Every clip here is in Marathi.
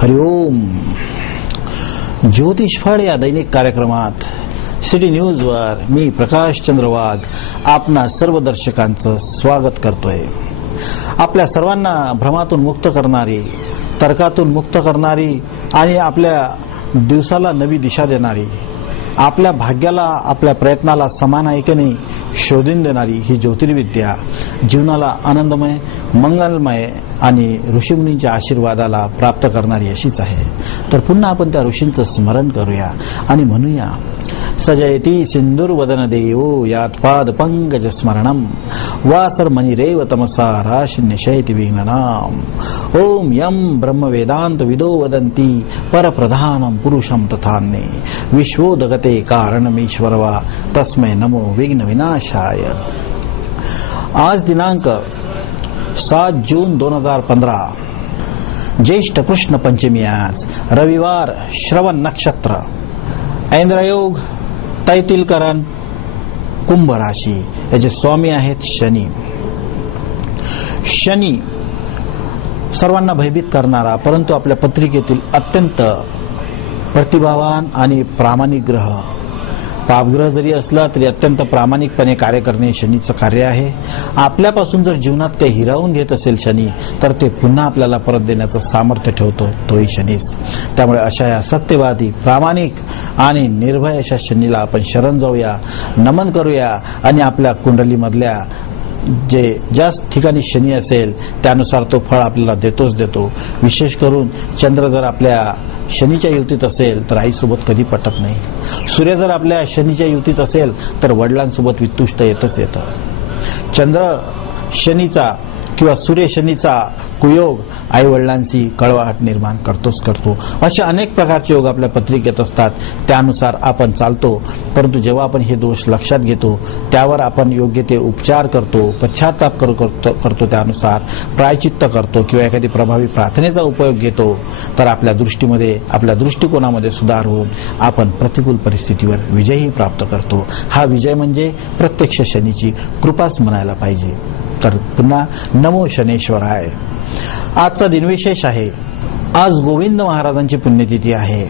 हरिओम. ज्योतिषफळ या दैनिक कार्यक्रमात सिटी न्यूजवर मी प्रकाश चंद्र वाघ आपणा सर्व दर्शकांचं स्वागत करतोय. आपल्या सर्वांना भ्रमातून मुक्त करणारी, तर्कातून मुक्त करणारी आणि आपल्या दिवसाला नवी दिशा देणारी, आपल्या भाग्याला, आपल्या प्रयत्नाला समान ऐकणे शोधून देणारी ही ज्योतिर्विद्या जीवनाला आनंदमय, मंगलमय आणि ऋषीमुनींच्या आशीर्वादाला प्राप्त करणारी अशीच आहे. तर पुन्हा आपण त्या ऋषींचं स्मरण करूया आणि म्हणूया, सजयती सिंदूरवदन देवो यात पाद पंकज स्मरणम वासरमणिरेव तमसा राशिन्यशयति विघ्ननाम. ओम यम ब्रह्मवेदांत विदो वदन्ति परप्रधानम पुरुषम तथान्ये विश्वोदगते कारणमीश्वरवा तस्मै नमो विघ्न विनाशाय. आज दिनांक 7 जून 2015, ज्येष्ठ कृष्ण पंचमी. आज रविवार, श्रवण नक्षत्र, ऐंद्रयोग, तैतिलकरण, कुंभ राशी. याचे स्वामी आहेत शनी. शनी सर्वांना भयभीत करणारा परंतु आपल्या पत्रिकेतील अत्यंत प्रतिभावान आणि प्रामाणिक ग्रह. पापग्रह जरी असला तरी अत्यंत प्रामाणिकपणे कार्य करणे शनीचं कार्य आहे. आपल्यापासून जर जीवनात काही हिरावून घेत असेल शनी, तर ते पुन्हा आपल्याला परत देण्याचं सामर्थ्य ठेवतो तोही शनीच. त्यामुळे अशा या सत्यवादी, प्रामाणिक आणि निर्भय अशा शनीला आपण शरण जाऊया, नमन करूया आणि आपल्या कुंडलीमधल्या जे ज्या ठिकाणी शनी असेल त्यानुसार तो फळ आपल्याला देतोच देतो. विशेष करून चंद्र जर आपल्या शनीच्या युतीत असेल तर आईसोबत कधी पटत नाही. सूर्य जर आपल्या शनीच्या युतीत असेल तर वडिलांसोबत वितुष्ट येतच येतं. चंद्र शनीचा किंवा सूर्य शनीचा कुयोग आई वडिलांची कळवाहट निर्माण करतोच करतो. असे अनेक प्रकारचे योग आपल्या पत्रिकेत असतात, त्यानुसार आपण चालतो. परंतु जेव्हा आपण हे दोष लक्षात घेतो, त्यावर आपण योग्य ते उपचार करतो, पश्चाताप करतो, त्यानुसार प्रायचित्त करतो किंवा एखादी प्रभावी प्रार्थनेचा उपयोग घेतो, तर आपल्या दृष्टीमध्ये, आपल्या दृष्टिकोनामध्ये सुधार होऊन आपण प्रतिकूल परिस्थितीवर विजयही प्राप्त करतो. हा विजय म्हणजे प्रत्यक्ष शनीची कृपाच म्हणायला पाहिजे. तर पुन्हा नमो शनेश्वराय. आजचा दिनविशेष आहे. आज गोविंद महाराजांची पुण्यतिथी आहे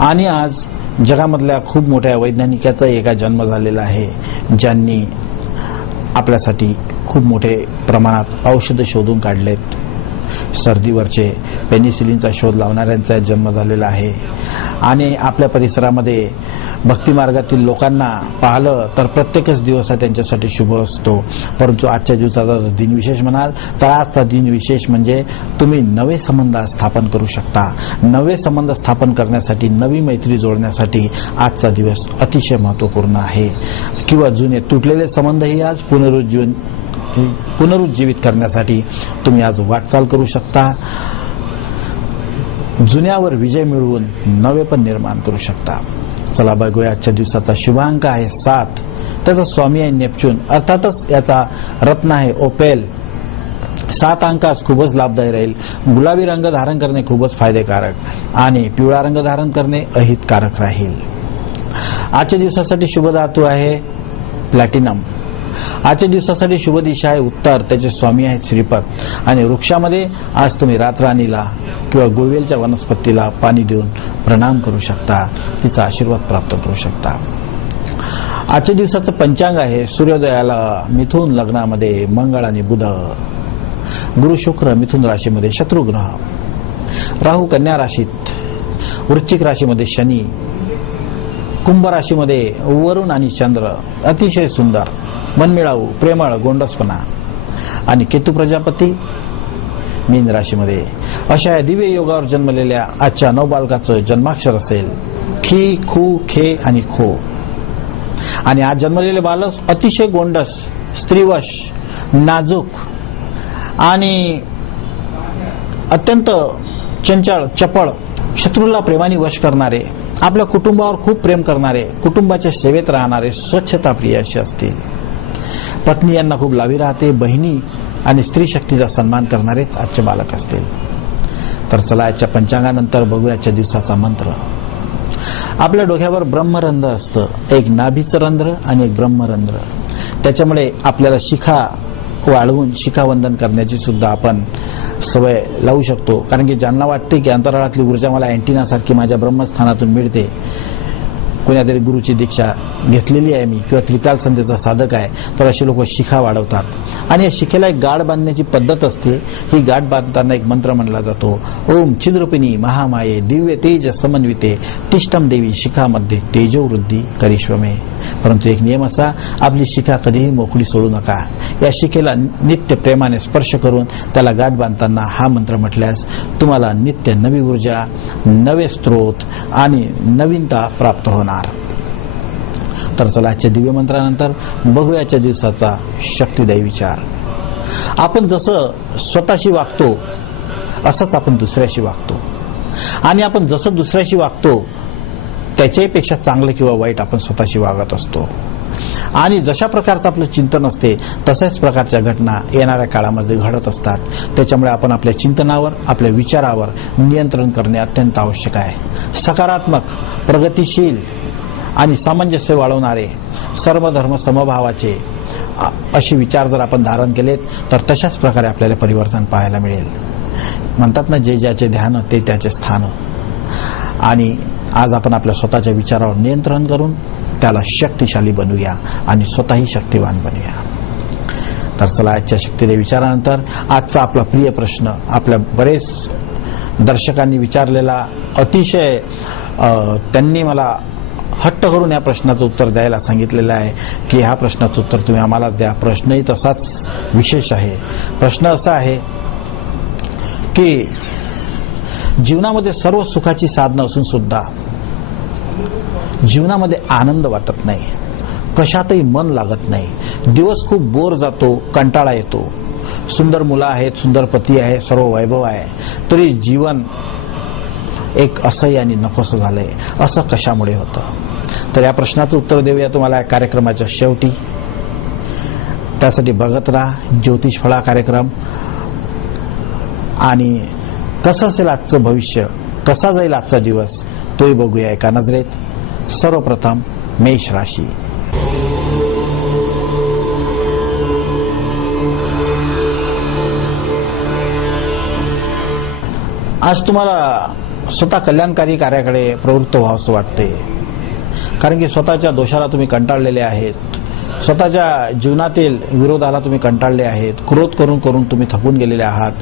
आणि आज जगामधल्या खूप मोठ्या वैज्ञानिकाचा एका जन्म झालेला आहे, ज्यांनी आपल्यासाठी खूप मोठे प्रमाणात औषध शोधून काढलेत. सर्दीवरचे पेनिसिलिनचा शोध लावणाऱ्यांचा जन्म झालेला आहे आणि आपल्या परिसरामध्ये भक्ती मार्गातील लोकांना पाहिलं तर प्रत्येकच दिवस हा त्यांच्यासाठी शुभ असतो. परंतु आजच्या दिवसाचा दिनविशेष म्हणाल तर आजचा दिनविशेष म्हणजे तुम्ही नवे संबंध स्थापन करू शकता. नवे संबंध स्थापन करण्यासाठी, नवी मैत्री जोडण्यासाठी आजचा दिवस अतिशय महत्त्वपूर्ण आहे. किंवा जुने तुटलेले संबंधही आज पुनरुज्जीवित करण्यासाठी तुम्ही आज वाटचाल करू शकता. जुन्यावर विजय मिळवून नवे पण निर्माण करू शकता. चला बघूया आजच्या दिवसाचा शुभांक आहे 7. त्याचा स्वामी आहे नेपच्यून, अर्थातच याचा रत्न आहे ओपेल. 7 अंक आज खूपच लाभदायी राहील. गुलाबी रंग धारण करणे खूपच फायदेकारक आणि पिवळा रंग धारण करणे अहितकारक राहील. आजच्या दिवसासाठी शुभ धातू आहे प्लॅटिनम. आजच्या दिवसासाठी शुभ दिशा आहे उत्तर. त्याचे स्वामी आहेत श्रीपत आणि वृक्षामध्ये आज तुम्ही रातराणीला किंवा गुळवेलच्या वनस्पतीला पाणी देऊन प्रणाम करू शकता, तिचा आशीर्वाद प्राप्त करू शकता. आजच्या दिवसाचं पंचांग आहे. सूर्योदयाला मिथुन लग्नामध्ये मंगळ आणि बुध, गुरु शुक्र मिथुन राशीमध्ये शत्रुग्रह, राहू कन्या राशीत, वृश्चिक राशीमध्ये शनी, कुंभ राशीमध्ये वरुण आणि चंद्र अतिशय सुंदर, मनमिळावू, प्रेमळ, गोंडसपणा आणि केतू प्रजापती मीन राशीमध्ये. अशा या दिव्य योगावर जन्मलेल्या आजच्या 9 बालकाचं जन्माक्षर असेल खी, खू, खे आणि खो. आणि आज जन्मलेले बालक अतिशय गोंडस, स्त्रीवश, नाजूक आणि अत्यंत चंचल, चपळ, शत्रूला प्रेमाने वश करणारे, आपल्या कुटुंबावर खूप प्रेम करणारे, कुटुंबाच्या सेवेत राहणारे, स्वच्छता प्रिय असे असतील. पत्नी यांना खूप लावी राहते. बहिणी आणि स्त्री शक्तीचा सन्मान करणारेच आजचे बालक असतील. तर चला आजच्या पंचांगानंतर बघूया आजच्या दिवसाचा मंत्र. आपल्या डोक्यावर ब्रह्मरंध्र असतं, एक नाभीचं रंध्र आणि एक ब्रह्मरंध्र. त्याच्यामुळे आपल्याला शिखा वाळवून शिखावंदन करण्याची सुद्धा आपण सवय लावू शकतो. कारण की ज्यांना वाटते की अंतराळातली ऊर्जा मला अँटिनासारखी माझ्या ब्रह्मस्थानातून मिळते, कोणातरी गुरुची दीक्षा घेतलेली आहे मी किंवा त्रिकाल संध्येचा साधक आहे, तर असे लोक शिखा वाढवतात. आणि या शिखेला एक गाठ बांधण्याची पद्धत असते. ही गाठ बांधताना एक मंत्र म्हणला जातो, ओम चिद्रूपिणी महामाये दिव्य तेज समन्विते तिष्ठम देवी शिखामध्ये तेजोवृद्धी करिष्वमे. परंतु एक नियम असा, आपली शिखा कधीही मोकळी सोडू नका. या शिखेला नित्य प्रेमाने स्पर्श करून त्याला गाठ बांधताना हा मंत्र म्हटल्यास तुम्हाला नित्य नवी ऊर्जा, नवे स्त्रोत आणि नवीनता प्राप्त होणार. तर चला आजच्या दिव्य मंत्रानंतर बघूया आजच्या दिवसाचा शक्तिदायी विचार. आपण जसं स्वतःशी वागतो असंच आपण दुसऱ्याशी वागतो, आणि आपण जसं दुसऱ्याशी वागतो त्याच्यापेक्षा चांगलं किंवा वाईट आपण स्वतःशी वागत असतो. आणि जशा प्रकारचं आपलं चिंतन असते तशाच प्रकारच्या घटना येणाऱ्या काळामध्ये घडत असतात. त्याच्यामुळे आपण आपल्या चिंतनावर, आपल्या विचारावर नियंत्रण करणे अत्यंत आवश्यक आहे. सकारात्मक, प्रगतिशील आणि सामंजस्य वाढवणारे, सर्व धर्म समभावाचे असे विचार जर आपण धारण केलेत तर तशाच प्रकारे आपल्याला परिवर्तन पाहायला मिळेल. म्हणतात ना, जे ज्याचे ध्यान ते त्याचे स्थान. आणि आज आपण आपल्या स्वतःच्या विचारावर नियंत्रण करून त्याला शक्तिशाली बनवूया आणि स्वतःही शक्तिवान बनूया. तर चला आजच्या शक्तिदेवी विचारानंतर आजचा आपला प्रिय प्रश्न, आपल्या बरेच दर्शकांनी विचारलेला, अतिशय त्यांनी मला हट्ट करून या प्रश्नाचं उत्तर द्यायला सांगितलेलं आहे की ह्या प्रश्नाचं उत्तर तुम्ही आम्हाला द्या. प्रश्नही तसाच विशेष आहे. प्रश्न असा आहे की जीवनामध्ये सर्व सुखाची साधनं असून सुद्धा जीवनामध्ये आनंद वाटत नाही, कशातही मन लागत नाही, दिवस खूप बोर जातो, कंटाळा येतो. सुंदर मुलं आहेत, सुंदर पती आहे, सर्व वैभव आहे, तरी जीवन एक असह्य आणि नकोसं झालंय. असं कशामुळे होतं? तर या प्रश्नाचं उत्तर देऊया तुम्हाला या कार्यक्रमाच्या शेवटी. त्यासाठी बघत राहा ज्योतिष फळा कार्यक्रम. आणि कसं असेल आजचं भविष्य, कसा जाईल आजचा दिवस, तोही बघूया एका नजरेत. सर्वप्रथम मेष राशी. आज तुम्हाला स्वतः कल्याणकारी कार्याकडे प्रवृत्त व्हावंसं वाटते. कारण की स्वतःच्या दोषाला तुम्ही कंटाळलेले आहेत, स्वतःच्या जीवनातील विरोधाला तुम्ही कंटाळले आहेत, क्रोध करून करून तुम्ही थकून गेलेले आहात.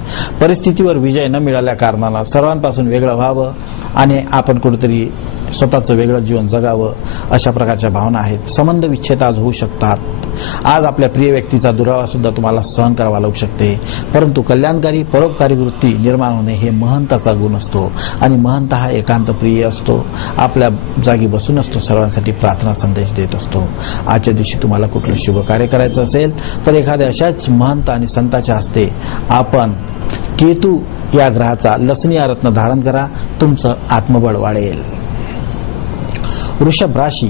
परिस्थितीवर विजय न मिळाल्या कारणानं सर्वांपासून वेगळं व्हावं आणि आपण कुठेतरी स्वतःचं वेगळं जीवन जगावं, अशा प्रकारच्या भावना आहेत. संबंध विच्छेद आज होऊ शकतात. आज आपल्या प्रिय व्यक्तीचा दुरावा सुद्धा तुम्हाला सहन करावा लागू शकते. परंतु कल्याणकारी, परोपकारी वृत्ती निर्माण होणे हे महंताचा गुण असतो. आणि महंत हा एकांत प्रिय असतो. आपल्या जागी बसून असतो, सर्वांसाठी प्रार्थना संदेश देत असतो. आजच्या दिवशी तुम्हाला कुठलं शुभ कार्य करायचं असेल तर एखाद्या अशाच महंत आणि संताच्या हस्ते आपण केतू या ग्रहाचा लसणीय रत्न धारण करा. तुमचं आत्मबळ वाढेल. वृषभ राशी.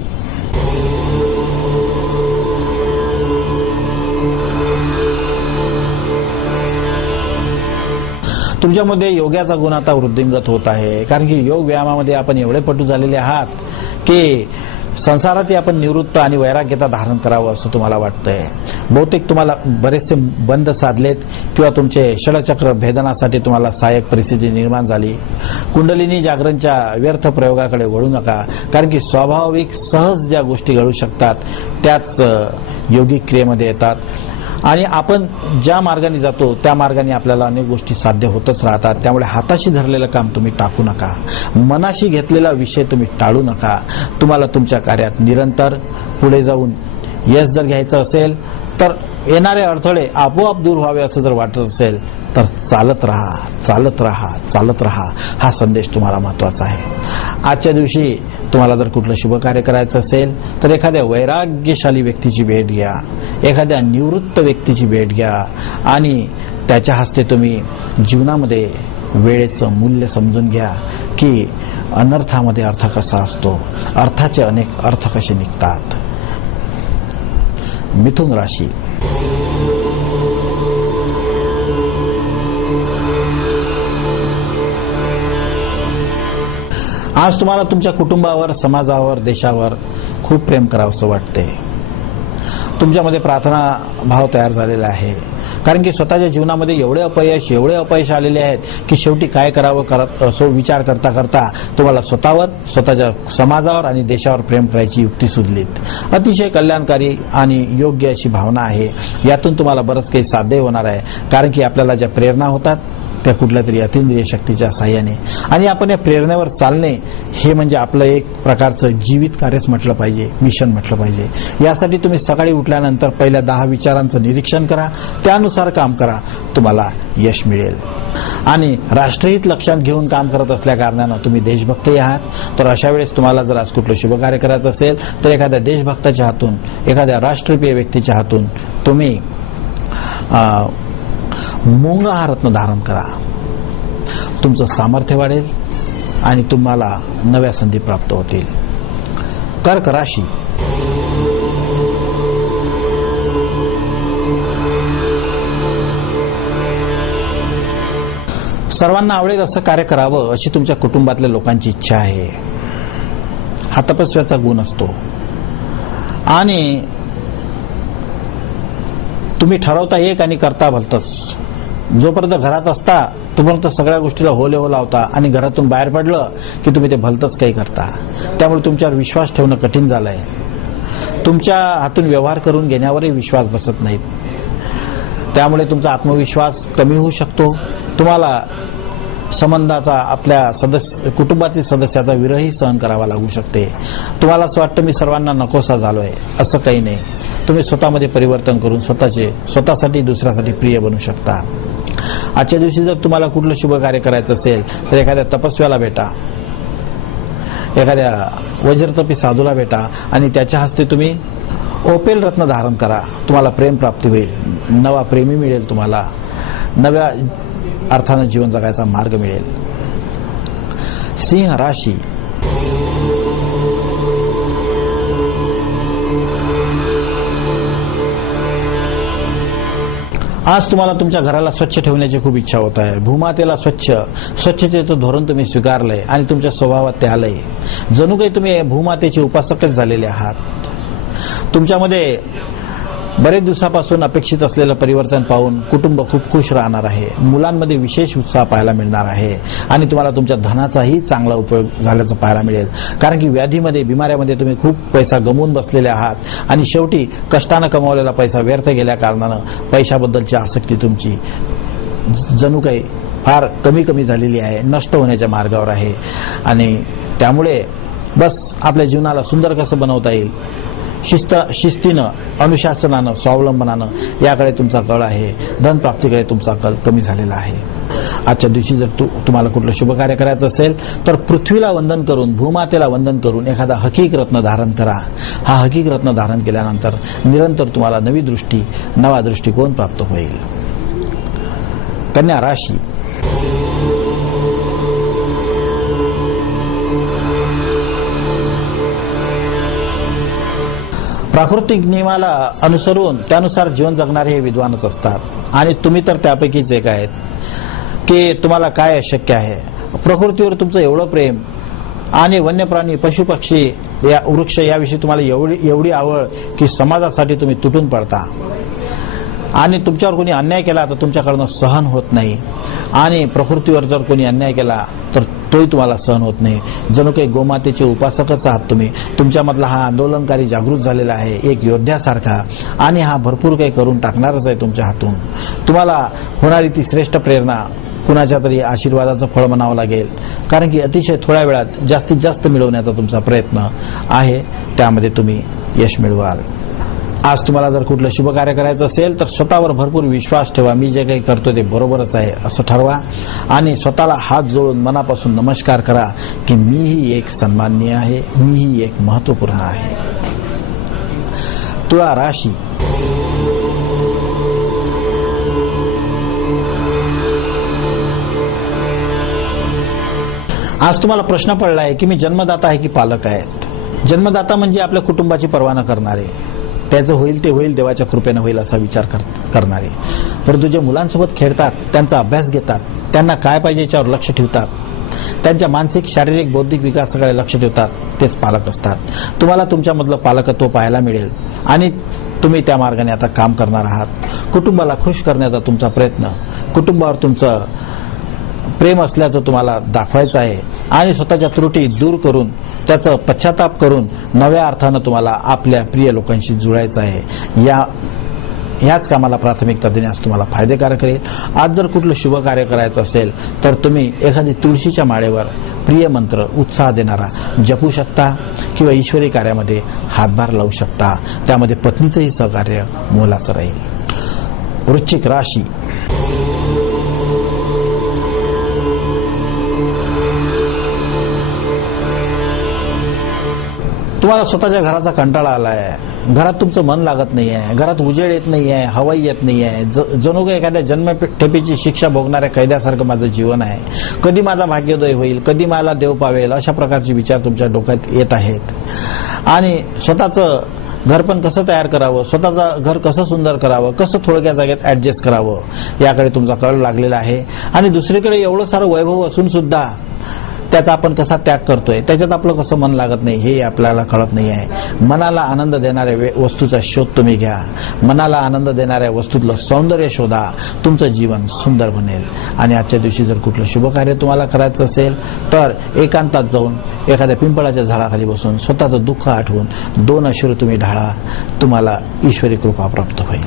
तुमच्यामध्ये योगाचा गुण आता वृद्धिंगत होत आहे. कारण की योग व्यायामामध्ये आपण एवढे पटू झालेले आहात की संसारातही आपण निवृत्त आणि वैराग्यता धारण करावं असं तुम्हाला वाटतंय. बहुतेक तुम्हाला बरेचसे बंध साधलेत किंवा तुमचे षडचक्र भेदनासाठी तुम्हाला सहाय्यक परिस्थिती निर्माण झाली. कुंडलिनी जागरणच्या व्यर्थ प्रयोगाकडे वळू नका. कारण की स्वाभाविक सहज ज्या गोष्टी घडू शकतात त्याच योगिक क्रियेमध्ये येतात. आणि आपण ज्या मार्गाने जातो त्या मार्गाने आपल्याला अनेक गोष्टी साध्य होतच राहतात. त्यामुळे हाताशी धरलेलं काम तुम्ही टाकू नका. मनाशी घेतलेला विषय तुम्ही टाळू नका. तुम्हाला तुमच्या कार्यात निरंतर पुढे जाऊन यश जर घ्यायचं असेल तर येणारे अडथळे आपोआप दूर व्हावे असं जर वाटत असेल तर चालत राहा, चालत राहा, चालत राहा. हा संदेश तुम्हाला महत्वाचा आहे. आजच्या दिवशी तुम्हाला जर कुठलं शुभ कार्य करायचं असेल तर एखाद्या वैराग्यशाली व्यक्तीची भेट घ्या, एखाद्या निवृत्त व्यक्तीची भेट घ्या आणि त्याच्या हस्ते तुम्ही जीवनामध्ये वेळेचं मूल्य समजून घ्या की अनर्थामध्ये अर्थ कसा असतो, अर्थाचे अनेक अर्थ कसे निघतात. मिथुन राशी. आज तुम्हाला तुमच्या कुटुंबावर, समाजावर, देशावर खूप प्रेम करावंसं वाटते. तुमच्यामध्ये प्रार्थना भाव तयार झालेला आहे, कारण की स्वतःच्या जीवनामध्ये एवढे अपयश आलेले आहेत की शेवटी काय करावं असो विचार करता करता तुम्हाला स्वतःवर, स्वतःच्या समाजावर आणि देशावर प्रेम करायची युक्ती सुचलीत. अतिशय कल्याणकारी आणि योग्य अशी भावना आहे. यातून तुम्हाला बरंच काही साध्य होणार आहे, कारण की आपल्याला ज्या प्रेरणा होतात त्या कुठल्या तरी अतिंद्रिय शक्तीच्या साह्याने, आणि आपण या प्रेरणेवर चालणे हे म्हणजे आपलं एक प्रकारचं जीवित कार्यच म्हटलं पाहिजे, मिशन म्हटलं पाहिजे. यासाठी तुम्ही सकाळी उठल्यानंतर पहिल्या 10 विचारांचं निरीक्षण करा, त्यानुसार काम करा, तुम्हाला यश मिळेल. आणि राष्ट्रहित लक्षात घेऊन काम करत असल्या कारणानं तुम्ही देशभक्तही आहात. तर अशा वेळेस तुम्हाला जर आज कुठलं शुभ कार्य करायचं असेल तर एखाद्या देशभक्ताच्या हातून, एखाद्या राष्ट्रप्रिय व्यक्तीच्या हातून तुम्ही मूंग हा रत्न धारण करा. तुमचं सामर्थ्य वाढेल आणि तुम्हाला नव्या संधी प्राप्त होतील. कर्क राशी. सर्वांना आवडेल असं कार्य करावं अशी तुमच्या कुटुंबातल्या लोकांची इच्छा आहे. हा तपस्व्याचा गुण असतो आणि तुम्ही ठरवता एक आणि करता भलतंच. जोपर्यंत घरात असता तोपर्यंत सगळ्या गोष्टीला होले हो लावता आणि घरातून बाहेर पडलं की तुम्ही ते भलतंच काही करता. त्यामुळे तुमच्यावर विश्वास ठेवणं कठीण झालंय. तुमच्या हातून व्यवहार करून घेण्यावरही विश्वास बसत नाहीत. त्यामुळे तुमचा आत्मविश्वास कमी होऊ शकतो. तुम्हाला संबंधाचा, आपल्या कुटुंबातील सदस्याचा विरही सहन करावा लागू शकते. तुम्हाला असं वाटतं मी सर्वांना नकोसा झालोय. असं काही नाही. तुम्ही स्वतःमध्ये परिवर्तन करून स्वतःसाठी दुसऱ्यासाठी प्रिय बनू शकता. आजच्या दिवशी जर तुम्हाला कुठलं शुभ कार्य करायचं असेल तर एखाद्या तपस्व्याला भेटा, एखाद्या वज्रतपी साधूला भेटा आणि त्याच्या हस्ते तुम्ही ओपेल रत्न धारण करा. तुम्हाला प्रेम प्राप्ती होईल, नवा प्रेमी मिळेल, तुम्हाला नव्या अर्थानं जीवन जगायचा मार्ग मिळेल. सिंह राशी. आज तुम्हाला तुमच्या घराला स्वच्छ ठेवण्याची खूप इच्छा होत आहे. भूमातेला स्वच्छतेचं धोरण तुम्ही स्वीकारलंय आणि तुमच्या स्वभावात ते आलंय. जणू काही तुम्ही भूमातेचे उपासकच झालेले आहात. तुमच्यामध्ये बरेच दिवसापासून अपेक्षित असलेलं परिवर्तन पाहून कुटुंब खूप खुश राहणार आहे. मुलांमध्ये विशेष उत्साह पाहायला मिळणार आहे आणि तुम्हाला तुमच्या धनाचाही चांगला उपयोग झाल्याचं पाहायला मिळेल. कारण की व्याधीमध्ये, बिमाऱ्यामध्ये तुम्ही खूप पैसा गमवून बसलेले आहात आणि शेवटी कष्टानं कमावलेला पैसा व्यर्थ गेल्या कारणानं पैशाबद्दलची आसक्ती तुमची जणू काही फार कमी झालेली आहे, नष्ट होण्याच्या मार्गावर आहे. आणि त्यामुळे बस आपल्या जीवनाला सुंदर कसं बनवता येईल, शिस्तीनं, अनुशासनानं, स्वावलंबनानं याकडे तुमचा कल आहे. धनप्राप्तीकडे तुमचा कल कमी झालेला आहे. आजच्या दिवशी जर तुम्हाला कुठलं शुभ कार्य करायचं असेल तर पृथ्वीला वंदन करून, भूमातेला वंदन करून एखादा हकीक रत्न धारण करा. हा हकीक रत्न धारण केल्यानंतर निरंतर तुम्हाला नवी दृष्टी, नवा दृष्टिकोन प्राप्त होईल. कन्या राशी. प्राकृतिक नियमाला अनुसरून त्यानुसार जीवन जगणारे हे विद्वानच असतात आणि तुम्ही तर त्यापैकीच एक आहेत की तुम्हाला काय अशक्य आहे. प्रकृतीवर तुमचं एवढं प्रेम आणि वन्यप्राणी, पशुपक्षी, या वृक्ष याविषयी तुम्हाला एवढी आवड की समाजासाठी तुम्ही तुटून पडता. आणि तुमच्यावर कोणी अन्याय केला तर तुमच्याकडनं सहन होत नाही. आणि प्रकृतीवर जर कोणी अन्याय केला तर तोही तुम्हाला सहन होत नाही. जणू काही गोमातेचे उपासकच आहात तुम्ही. तुमच्यामधला हा आंदोलनकारी जागृत झालेला आहे, एक योद्ध्यासारखा, आणि हा भरपूर काही करून टाकणारच आहे तुमच्या हातून. तुम्हाला होणारी ती श्रेष्ठ प्रेरणा कुणाच्या तरी आशीर्वादाचं फळ म्हणावं लागेल. कारण की अतिशय थोड्या वेळात जास्तीत जास्त मिळवण्याचा तुमचा प्रयत्न आहे, त्यामध्ये तुम्ही यश मिळवाल. आज तुम्हाला जर कुठलं शुभ कार्य करायचं असेल तर स्वतःवर भरपूर विश्वास ठेवा. मी जे काही करतो ते बरोबरच आहे असं ठरवा आणि स्वतःला हात जोडून मनापासून नमस्कार करा की मीही एक सन्माननीय आहे, मीही एक महत्वपूर्ण आहे. तुळा राशी. आज तुम्हाला प्रश्न पडला आहे की मी जन्मदाता आहे की पालक आहे. जन्मदाता म्हणजे आपल्या कुटुंबाची पर्वा न करणारे, त्याचं होईल ते होईल, देवाच्या कृपेनं होईल असा विचार करणारे. परंतु जे मुलांसोबत खेळतात, त्यांचा अभ्यास घेतात, त्यांना काय पाहिजे याच्यावर लक्ष ठेवतात, त्यांच्या मानसिक, शारीरिक, बौद्धिक विकासाकडे लक्ष ठेवतात, तेच पालक असतात. तुम्हाला तुमच्यामधलं पालकत्व पाहायला मिळेल आणि तुम्ही त्या मार्गाने आता काम करणार आहात. कुटुंबाला खुश करण्याचा तुमचा प्रयत्न, कुटुंबावर तुमचं प्रेम असल्याचं तुम्हाला दाखवायचं आहे आणि स्वतःच्या त्रुटी दूर करून त्याचं पश्चाताप करून नव्या अर्थानं तुम्हाला आपल्या प्रिय लोकांशी जुळायचं आहे. ह्याच कामाला प्राथमिकता देण्यास तुम्हाला फायदेकारक राहील. आज जर कुठलं शुभ कार्य करायचं असेल तर तुम्ही एखादी तुळशीच्या माळेवर प्रिय मंत्र उत्साह देणारा जपू शकता किंवा ईश्वरी कार्यामध्ये हातभार लावू शकता. त्यामध्ये पत्नीचंही सहकार्य मोलाचं राहील. वृश्चिक राशी. तुम्हाला स्वतःच्या घराचा कंटाळा आलाय, घरात तुमचं मन लागत नाही आहे, घरात उजेड येत नाही आहे, हवाई येत नाही आहे, जणू काही एखाद्या जन्मठेपेची शिक्षा भोगणाऱ्या कैद्यासारखं माझं जीवन आहे. कधी माझा भाग्योदय होईल, कधी मला देव पावेल, अशा प्रकारचे विचार तुमच्या डोक्यात येत आहेत. आणि स्वतःचं घर पण कसं तयार करावं, स्वतःचं घर कसं सुंदर करावं, कसं थोडक्या जागेत ऍडजस्ट करावं याकडे तुमचा कल लागलेला आहे. आणि दुसरीकडे एवढं सारं वैभव असून सुद्धा त्याचा आपण कसा त्याग करतोय, त्याच्यात आपलं कसं मन लागत नाही हे आपल्याला कळत नाही आहे. मनाला आनंद देणाऱ्या वस्तूचा शोध तुम्ही घ्या, मनाला आनंद देणाऱ्या वस्तूतलं सौंदर्य शोधा, तुमचं जीवन सुंदर बनेल. आणि आजच्या दिवशी जर कुठलं शुभ कार्य तुम्हाला करायचं असेल तर एकांतात जाऊन एखाद्या पिंपळाच्या झाडाखाली बसून स्वतःचं दुःख आठवून 2 अश्रू तुम्ही ढाळा, तुम्हाला ईश्वरी कृपा प्राप्त होईल.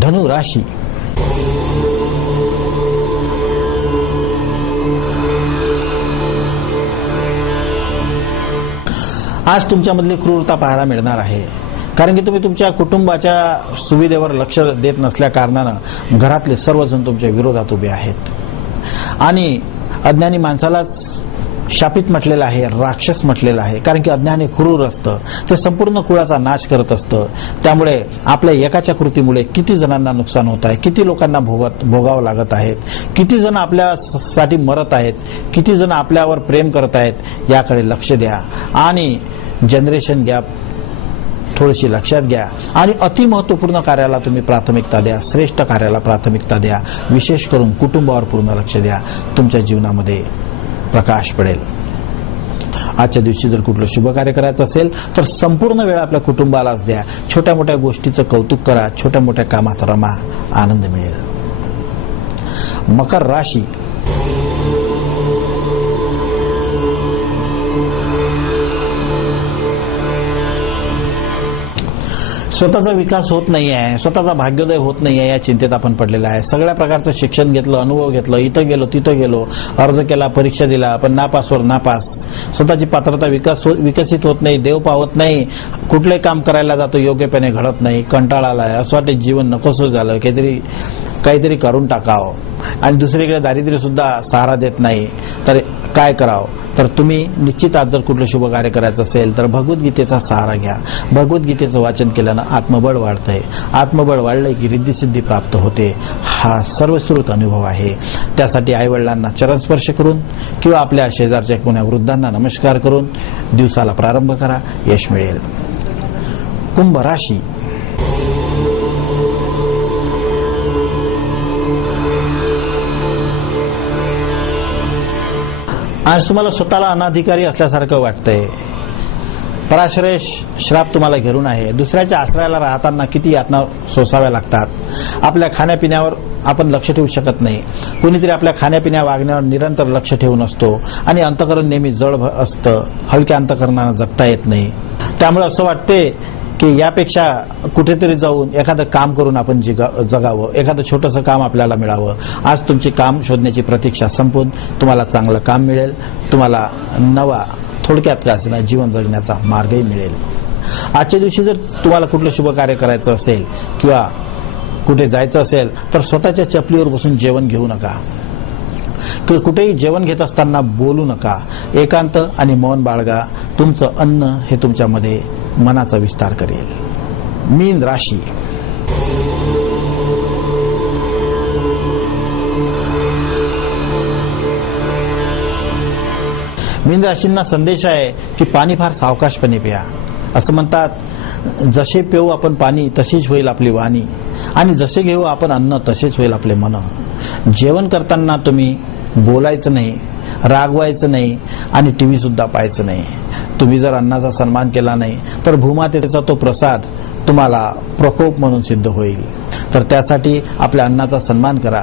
धनु राशी. आज तुमच्यामधली क्रूरता पाहायला मिळणार आहे, कारण की तुम्ही तुमच्या कुटुंबाच्या सुविधेवर लक्ष देत नसल्या कारणानं घरातले सर्वजण तुमच्या विरोधात उभे आहेत. आणि अज्ञानी माणसालाच शापित म्हटलेलं आहे, राक्षस म्हटलेलं आहे, कारण की अज्ञान हे क्रूर असतं, ते संपूर्ण कुळाचा नाश करत असतं. त्यामुळे आपल्या एकाच्या कृतीमुळे किती जणांना नुकसान होत आहे, किती लोकांना भोगावं लागत आहेत, किती जण आपल्यासाठी मरत आहेत, किती जण आपल्यावर प्रेम करत आहेत, याकडे लक्ष द्या. आणि जनरेशन गॅप थोडीशी लक्षात घ्या आणि अतिमहत्वपूर्ण कार्याला तुम्ही प्राथमिकता द्या, श्रेष्ठ कार्याला प्राथमिकता द्या. विशेष करून कुटुंबावर पूर्ण लक्ष द्या, तुमच्या जीवनामध्ये प्रकाश पडेल. आजच्या दिवशी जर कुठलं शुभ कार्य करायचं असेल तर संपूर्ण वेळ आपल्या कुटुंबालाच द्या. छोट्या मोठ्या गोष्टीचं कौतुक करा, छोट्या मोठ्या कामात रमा, आनंद मिळेल. मकर राशी. स्वतःचा विकास होत नाही आहे, स्वतःचा भाग्योदय होत नाही आहे, या चिंतेत आपण पडलेला आहे. सगळ्या प्रकारचं शिक्षण घेतलं, अनुभव घेतलं, इथं गेलो तिथं गेलो, अर्ज केला, परीक्षा दिला, पण नापासवर नापास. स्वतःची पात्रता विकसित होत नाही, देव पावत नाही, कुठलंही काम करायला जातो योग्यपणे घडत नाही, कंटाळा आलाय, असं वाटतं जीवन नकोसं झालं, काहीतरी करून टाकावं. आणि दुसरीकडे दारिद्र्य सुद्धा सहारा देत नाही, तर काय करावं. तर तुम्ही निश्चित आज जर कुठलं शुभ कार्य करायचं असेल तर भगवद्गीतेचा सहारा घ्या. भगवद्गीतेचं वाचन केल्यानं आत्मबळ वाढतंय, आत्मबळ वाढलंय की रिद्धिसिद्धी प्राप्त होते. हा सर्वश्रुत अनुभव आहे. त्यासाठी आईवडिलांना चरणस्पर्श करून किंवा आपल्या शेजारच्या कोण्या वृद्धांना नमस्कार करून दिवसाला प्रारंभ करा, यश मिळेल. कुंभ राशी. आज तुम्हाला स्वतःला अनाधिकारी असल्यासारखं वाटतंय. पराश्रय श्राप तुम्हाला घेरून आहे. दुसऱ्याच्या आश्रयाला राहताना किती यातना सोसाव्या लागतात. आपल्या खाण्यापिण्यावर आपण लक्ष ठेवू शकत नाही. कोणीतरी आपल्या खाण्यापिण्या वागण्यावर निरंतर लक्ष ठेवून असतो आणि अंतःकरण नेहमी जड असतं. हलक्या अंतःकरणानं जगता येत नाही. त्यामुळे असं वाटते की यापेक्षा कुठेतरी जाऊन एखादं काम करून आपण जगावं, एखादं छोटंसं काम आपल्याला मिळावं. आज तुमची काम शोधण्याची प्रतीक्षा संपून तुम्हाला चांगलं काम मिळेल. तुम्हाला नवा थोडक्यात का असेना जीवन जगण्याचा मार्गही मिळेल. आजच्या दिवशी जर तुम्हाला कुठलं शुभ कार्य करायचं असेल किंवा कुठे जायचं असेल तर स्वतःच्या चपलीवर बसून जेवण घेऊ नका. कुठेही जेवण घेत असताना बोलू नका. एकांत आणि मौन बाळगा. तुमचं अन्न हे तुमच्यामध्ये मनाचा विस्तार करेल. मीन राशी. मीन राशींना संदेश आहे की पाणी फार सावकाशपणे प्या. असं म्हणतात जसे पिऊ आपण पाणी तशीच होईल आपली वाणी, आणि जसे घेऊ आपण अन्न तसेच होईल आपले मन. जेवण करताना तुम्ही बोलायचं नाही, रागवायचं नाही आणि टीव्ही सुद्धा पाहायचं नाही. तुम्ही जर अन्नाचा सन्मान केला नाही तर भूमातेचा तो प्रसाद तुम्हाला प्रकोप म्हणून सिद्ध होईल. तर त्यासाठी आपल्या अन्नाचा सन्मान करा.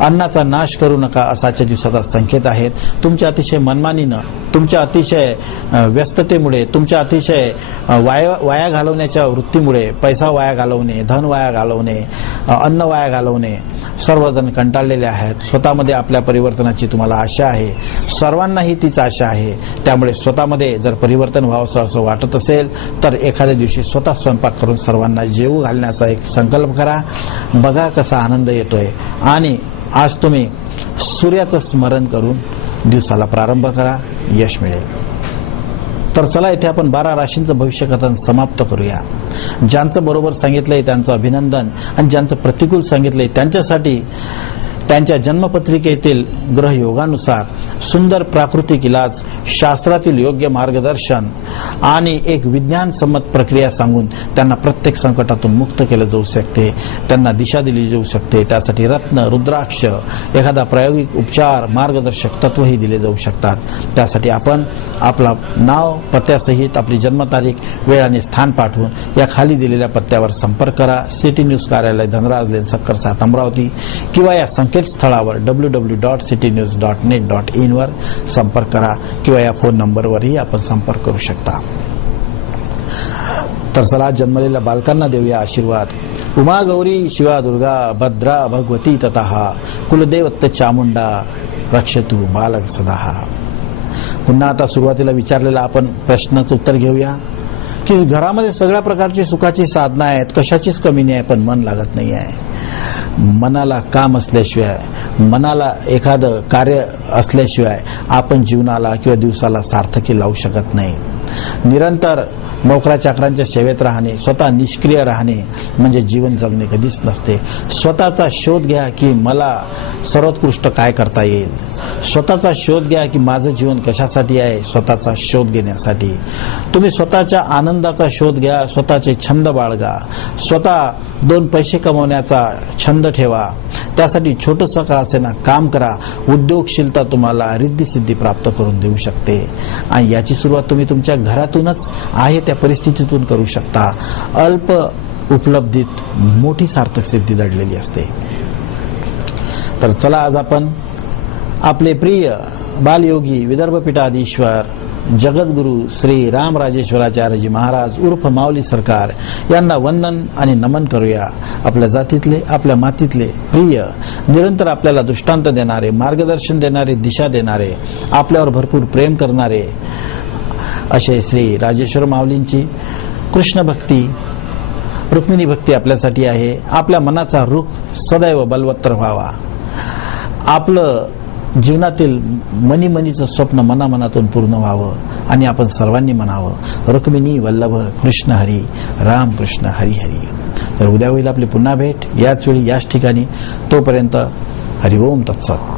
अन्नाचा नाश करू नका असाच्या दिवसाचा संकेत आहेत. तुमच्या अतिशय मनमानीनं, तुमच्या अतिशय व्यस्ततेमुळे, तुमच्या अतिशय वाया घालवण्याच्या वृत्तीमुळे, पैसा वाया घालवणे, धन वाया घालवणे, अन्न वाया घालवणे, सर्वजण कंटाळलेले आहेत. स्वतःमध्ये आपल्या परिवर्तनाची तुम्हाला आशा आहे, सर्वांनाही तीच आशा आहे. त्यामुळे स्वतःमध्ये जर परिवर्तन व्हावंसं असं वाटत असेल तर एखाद्या दिवशी स्वतः स्वयंपाक करून सर्वांना जेवू घालण्याचा एक संकल्प करा. बघा कसा आनंद येतोय. आणि आज तुम्ही सूर्याचं स्मरण करून दिवसाला प्रारंभ करा, यश मिळेल. तर चला इथे आपण 12 राशींचं भविष्यकथन समाप्त करूया. ज्यांचं बरोबर सांगितलंय त्यांचं अभिनंदन, आणि ज्यांचं प्रतिकूल सांगितलंय त्यांच्यासाठी त्यांच्या जन्मपत्रिकेतील ग्रह योगानुसार सुंदर प्राकृतिक इलाज, शास्त्रातील योग्य मार्गदर्शन आणि एक विज्ञानसम्मत प्रक्रिया सांगून त्यांना प्रत्येक संकटातून मुक्त केलं जाऊ शकते, त्यांना दिशा दिली जाऊ शकते. त्यासाठी रत्न, रुद्राक्ष, एखादा प्रायोगिक उपचार, मार्गदर्शक तत्वही दिले जाऊ शकतात. त्यासाठी आपण आपला नाव, पत्त्यासहित आपली जन्मतारीख, वेळ आणि स्थान पाठवून या खाली दिलेल्या पत्त्यावर संपर्क करा. सिटी न्यूज कार्यालय, धनराज लेन, सक्कर 7 अमरावती, किंवा या संकेतस्थळावर www.citynews.net.in वर संपर्क करा, किंवा या फोन नंबरवरही आपण संपर्क करू शकता. तर चला जन्मलेल्या बालकांना देऊया आशीर्वाद. उमा गौरी शिवा दुर्गा भद्रा भगवती ततः कुलदेवत चामुंडा रक्षतु बालक सदा. पुन्हा आता सुरुवातीला विचारलेला आपण प्रश्नाचं उत्तर घेऊया की घरामध्ये सगळ्या प्रकारची सुखाची साधनं आहेत, कशाचीच कमी नाही, पण मन लागत नाही आहे. मनाला काम असल्याशिवाय, मनाला एखादं कार्य असल्याशिवाय आपण जीवनाला किंवा दिवसाला सार्थकी लावू शकत नाही. निरंतर नोकरा चाकरांच्या सेवेत राहणे, स्वतः निष्क्रिय राहणे म्हणजे जीवन जगणे कधीच नसते. स्वतःचा शोध घ्या की मला सर्वोत्कृष्ट काय करता येईल. स्वतःचा शोध घ्या की माझं जीवन कशासाठी आहे, स्वतःचा शोध घेण्यासाठी. तुम्ही स्वतःच्या आनंदाचा शोध घ्या, स्वतःचे छंद बाळगा, स्वतः 2 पैसे कमवण्याचा छंद ठेवा. त्यासाठी छोटंसं का असेना काम करा. उद्योगशीलता तुम्हाला रिद्धी-सिद्धी प्राप्त करून देऊ शकते, आणि याची सुरुवात तुम्ही तुमच्या घरातूनच आहे त्या परिस्थितीतून करू शकता. अल्प उपलब्धीत मोठी सार्थक सिद्धी दडलेली असते. तर चला आज आपण आपले प्रिय बालयोगी विदर्भपीठाधीश्वर जगद्गुरु श्री रामराजेश्वराचार्यजी महाराज उर्फ माऊली सरकार यांना वंदन आणि नमन करूया. आपल्या जातीतले, आपल्या मातीतले प्रिय, निरंतर आपल्याला दृष्टांत देणारे, मार्गदर्शन देणारे, दिशा देणारे, आपल्यावर भरपूर प्रेम करणारे असे श्री राजेश्वर माऊलींची कृष्ण भक्ती, रुक्मिणी भक्ती आपल्यासाठी आहे. आपल्या मनाचा रुख सदैव बलवत्तर व्हावा. आपलं जीवनातील मनीचं स्वप्न मनामनातून पूर्ण व्हावं, आणि आपण सर्वांनी म्हणावं रुक्मिणी वल्लभ कृष्ण हरी, राम कृष्ण हरी हरी. तर उद्या होईल आपली पुन्हा भेट याच वेळी याच ठिकाणी. तोपर्यंत हरिओम तत्सत.